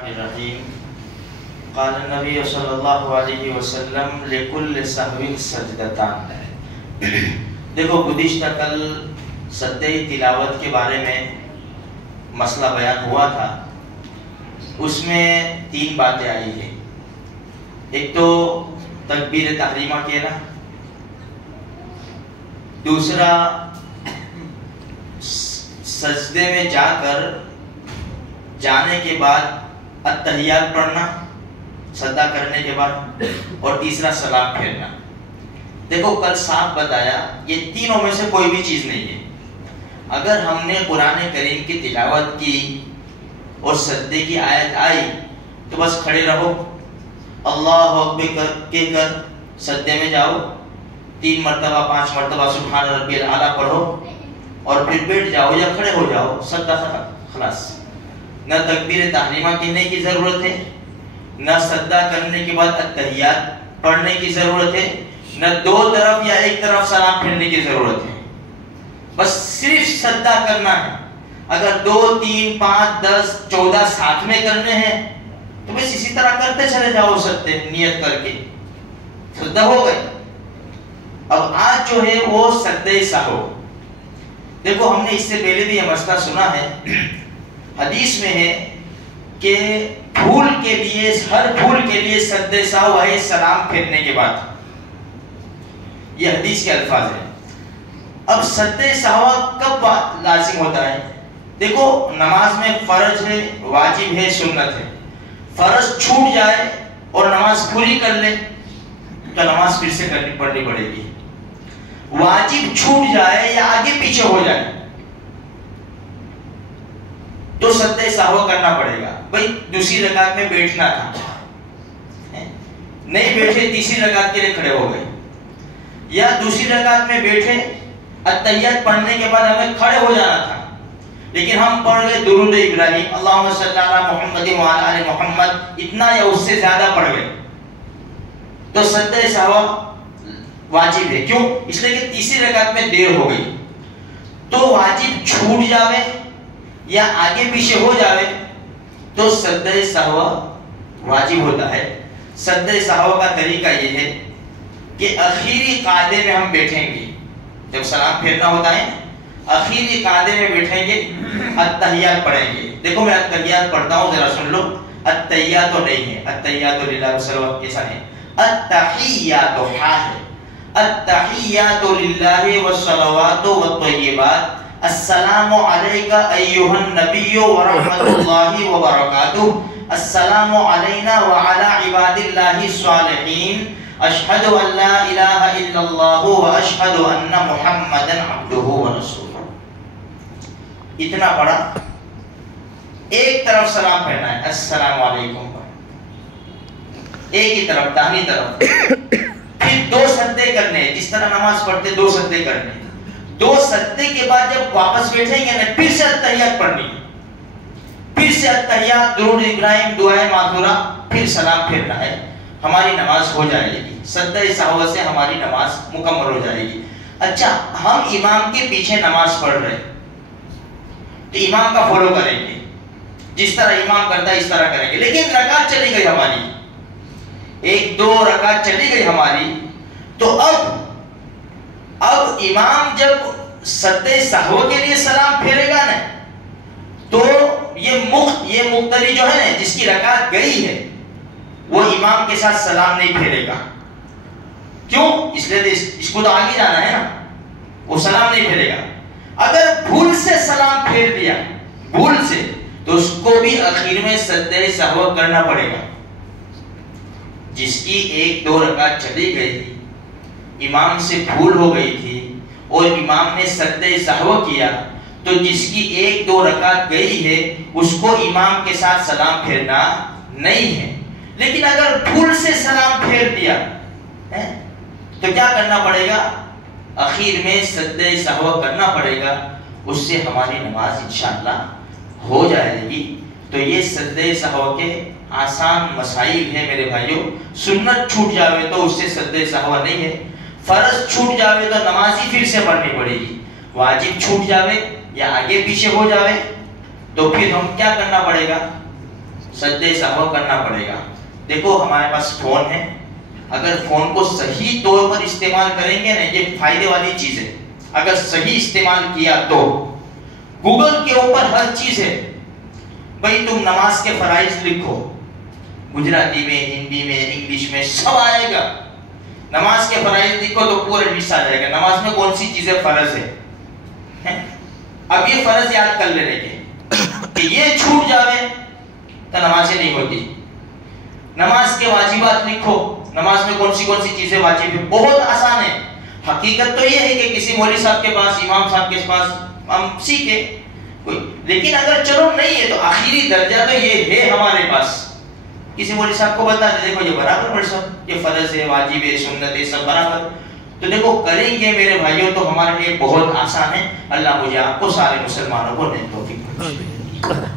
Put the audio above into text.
الرحیم قال النبی صلی اللہ علیہ وسلم لکل سہو سجدتان۔ دیکھو گزشتہ کل سجدہ تلاوت کے بارے میں مسئلہ بیان ہوا تھا، اس میں 3 باتیں آئی ہیں۔ ایک تو تکبیر تحریمہ کہنا، دوسرا سجدے میں جا کر جانے کے بعد التحیات پڑھنا سجدہ کرنے کے بعد، اور تیسرا سلام پھیرنا۔ دیکھو کل صاحب بتایا یہ تینوں میں سے کوئی بھی چیز نہیں ہے۔ اگر ہم نے قرآن کریم کی تلاوت کی اور سجدے کی آیت آئی تو بس کھڑے رہو، اللہ اکبر کہہ کر سجدے میں جاؤ، 3 مرتبہ 5 مرتبہ سبحان ربی الاعلیٰ پڑھو اور پھر بیٹھ جاؤ یا کھڑے ہو جاؤ، سجدہ خلاص۔ نہ تکبیر تحریمہ کہنے کی ضرورت ہے، نہ سجدہ کرنے کے بعد التحیات پڑھنے کی ضرورت ہے، نہ 2 طرف یا ایک طرف سلام پھیرنے کی ضرورت ہے، بس صرف سجدہ کرنا ہے۔ اگر 2 3 5 10 14 ساتھ میں کرنے ہیں تو بس اسی طرح کرتے چلے جاؤ، سجدے نیت کر کے سجدہ ہو گئے۔ اب آج جو ہے وہ سجدہ سہو۔ دیکھو ہم نے اس سے پہلے بھی یہ مسئلہ سنا ہے، حدیث میں ہے کہ بھول کے لیے، ہر بھول کے لیے سجدہ سہو ہے سلام پھیرنے کے بعد، یہ حدیث کے الفاظ ہیں۔ اب سجدہ سہو کب لازم ہوتا ہے؟ دیکھو نماز میں فرض ہے، واجب ہے، سنت ہے۔ فرض چھوٹ جائے اور نماز پوری کر لے تو نماز پھر سے پڑھنی پڑے گی۔ واجب چھوٹ جائے یا آگے پیچھے ہو جائے تو سجدہ سہو کرنا پڑے گا۔ بھئی دوسری رکعت میں بیٹھنا تھا، نہیں بیٹھے، تیسری رکعت کے لیے کھڑے ہو گئے، یا دوسری رکعت میں بیٹھے، التحیات پڑھنے کے بعد ہمیں کھڑے ہو جانا تھا لیکن ہم پڑھ گئے درود ابراہیم اللہم صلی علی محمد وعلی آل محمد، اتنا یا اس سے زیادہ پڑھ گئے تو سجدہ سہو واجب ہے۔ کیوں؟ اس لیے کہ تیسری رکعت میں دیر ہو گئی، تو واجب چھوٹ جاوے یا آگے پیچھے ہو جاوے تو سجدہ سہو واجب ہوتا ہے۔ سجدہ سہو کا طریقہ یہ ہے کہ اخیری قاعدے میں ہم بیٹھیں گے، جب سلام پھیرنا ہوتا ہے اخیری قاعدے میں بیٹھیں گے، التحیات پڑھیں گے۔ دیکھو میں التحیات پڑھتا ہوں، ذرا سن لو۔ التحیات تو نہیں ہے، التحیات للہ وسلم کیسا ہے؟ التحیات ہے، التحیات للہ والصلوات والطیبات، السلام علیکہ ایہا النبی ورحمۃ اللہ وبرکاتہ، السلام علینا وعلی عباد اللہ الصالحین، اشہد ان لا الہ الا اللہ واشہد ان محمدا عبدہ ورسولہ۔ اتنا پڑھا، ایک طرف سلام پھیرنا ہے، السلام علیکم، ایک ہی طرف، داہنی طرف۔ پھر 2 سجدے کرنے ہیں، جس طرح نماز پڑھتے 2 سجدے کرنے ہیں۔ 2 سجدے کے بعد جب واپس بیٹھیں گے نا، پھر سے التحیات پڑھنی ہے، پھر سے التحیات، درود ابراہیم، دعائے معذورہ، پھر سلام پھیرنا ہے، ہماری نماز ہو جائے گی۔ سجدہ سہو سے ہماری نماز مکمل ہو جائے گی۔ اچھا ہم امام کے پیچھے نماز پڑھ رہے تو امام کا فالو کریں گے، جس طرح امام کرتا ہے اس طرح کریں گے، لیکن رکعت چلی گئی ہماری، 1-2 رکعت چلی گئی ہماری، تو اب امام جب سجدہ سہو کے لیے سلام پھیرے گا نا تو یہ مقتدی جو ہے نا، جس کی رکعت گئی ہے، وہ امام کے ساتھ سلام نہیں پھیرے گا۔ کیوں؟ اس لیے اس کو تو آگے جانا ہے نا، وہ سلام نہیں پھیرے گا۔ اگر بھول سے سلام پھیر دیا، بھول سے، تو اس کو بھی اخیر میں سجدہ سہو کرنا پڑے گا۔ جس کی 1-2 رکعت چلی گئی تھی، امام سے بھول ہو گئی تھی اور امام نے سجدہ سہو کیا، تو جس کی 1-2 رکعت گئی ہے اس کو امام کے ساتھ سلام پھیرنا نہیں ہے۔ لیکن اگر بھول سے سلام پھیر دیا تو کیا کرنا پڑے گا؟ اخیر میں سجدہ سہو کرنا پڑے گا، اس سے ہماری نماز انشاءاللہ ہو جائے گی۔ تو یہ سجدہ سہو کے آسان مسائل ہیں میرے بھائیوں۔ سنت چھوٹ جاوے تو اس سے سجدہ سہو نہیں ہے، فرض چھوٹ جاوے تو نماز ہی پھر سے پڑھنی پڑے گی، واجب چھوٹ جاوے یا آگے پیچھے ہو جاوے تو پھر ہم کیا کرنا پڑے گا؟ سجدے سہو کرنا پڑے گا. دیکھو ہمارے پاس فون ہے, اگر فون کو صحیح طور پر استعمال کریں گے نا, یہ فائدے والی چیز ہے. اگر صحیح استعمال کیا تو گوگل کے اوپر ہر چیز ہے. بھائی تم نماز کے فرائض لکھو, گجراتی میں, ہندی میں, انگلش میں سب آئے گا. نماز کے فرائض لکھو تو پورا لسٹ آ جائے گا. نماز میں کون سی چیزیں فرض ہے. اب یہ فرض یاد کر لینے کے کہ یہ چھوٹ جاوے تو نمازیں نہیں ہوتی. نماز کے واجبات لکھو, نماز میں کون سی چیزیں واجب ہے. بہت آسان ہے. حقیقت تو یہ ہے کہ کسی مولوی صاحب کے پاس, امام صاحب کے پاس ہم سیکھے کوئی, لیکن اگر چلو نہیں ہے تو آخری درجہ تو یہ ہے ہمارے پاس. کسی مولوی صاحب کو بتا دے دیکھو یہ برابر پڑھ سب, یہ فرض ہے, واجب ہے, سنت ہے, سب برابر. تو دیکھو کریں گے میرے بھائیوں تو ہمارے لیے بہت آسان ہے. اللہ مجھے آپ کو سارے مسلمانوں کو نیک توفیق بخشے.